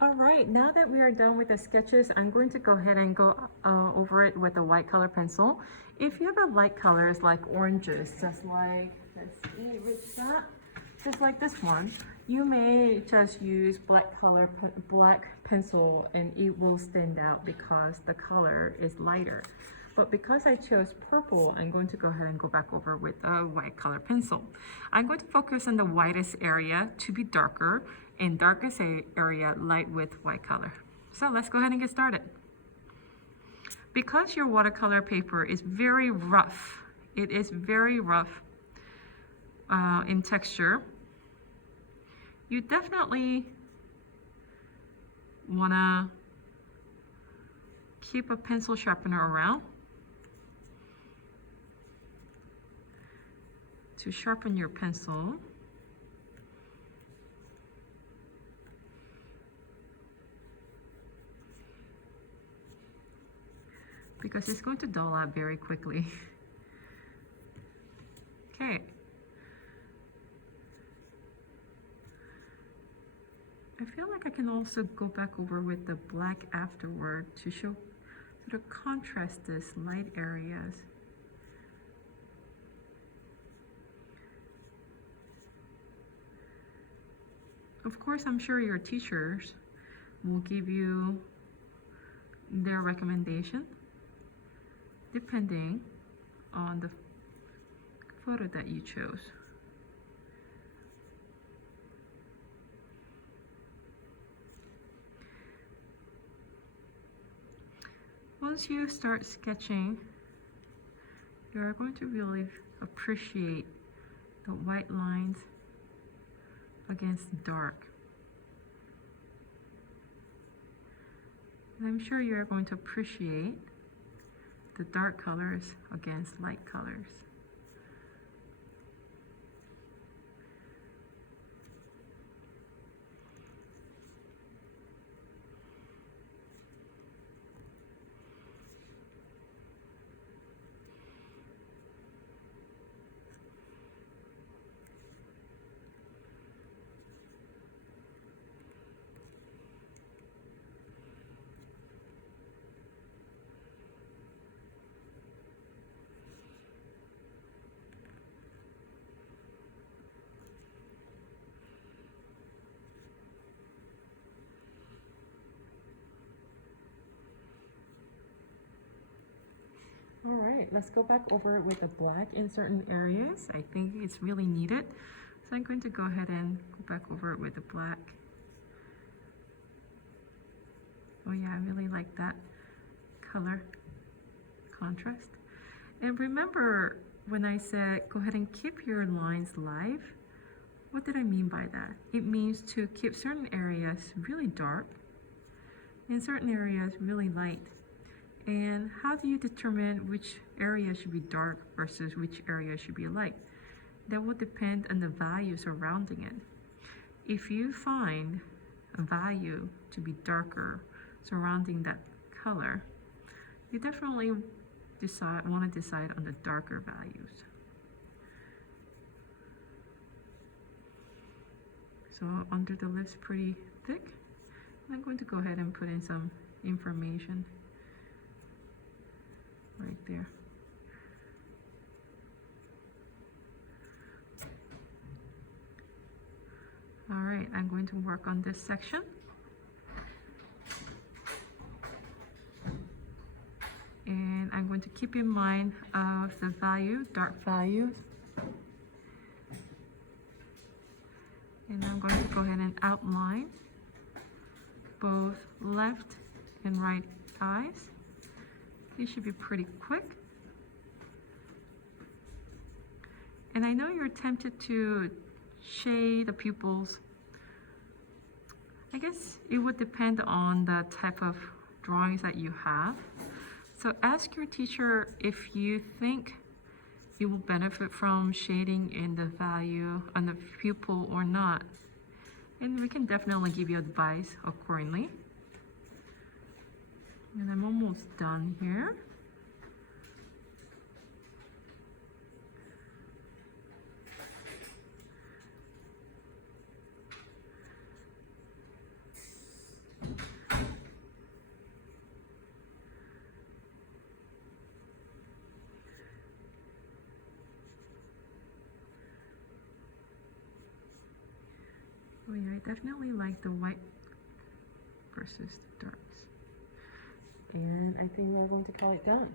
All right, now that we are done with the sketches, I'm going to go ahead and go over it with a white color pencil. If you have a light colors like oranges, just like, let's see, what's that? Just like this one, you may just use black pencil and it will stand out because the color is lighter. But because I chose purple, I'm going to go ahead and go back over with a white color pencil. I'm going to focus on the whitest area to be darker and darkest area light with white color. So let's go ahead and get started. Because your watercolor paper is very rough, it is very rough in texture, you definitely want to keep a pencil sharpener around to sharpen your pencil. Because it's going to dull out very quickly. Okay. I feel like I can also go back over with the black afterward to show, sort of contrast this light areas. Of course, I'm sure your teachers will give you their recommendation depending on the photo that you chose. Once you start sketching, you're going to really appreciate the white lines against dark. And I'm sure you're going to appreciate the dark colors against light colors. All right, let's go back over it with the black in certain areas. I think it's really needed. So I'm going to go ahead and go back over it with the black. Oh yeah, I really like that color contrast. And remember when I said go ahead and keep your lines live, what did I mean by that? It means to keep certain areas really dark and certain areas really light. And how do you determine which area should be dark versus which area should be light? That will depend on the value surrounding it. If you find a value to be darker surrounding that color, you definitely want to decide on the darker values. So under the lips pretty thick. I'm going to go ahead and put in some information right there. All right, I'm going to work on this section. And I'm going to keep in mind of the value, dark values. And I'm going to go ahead and outline both left and right eyes. It should be pretty quick. And I know you're tempted to shade the pupils. I guess it would depend on the type of drawings that you have. So ask your teacher if you think you will benefit from shading in the value on the pupil or not. And we can definitely give you advice accordingly. And I'm almost done here. Oh yeah, I definitely like the white versus the darks. And I think we're going to call it done.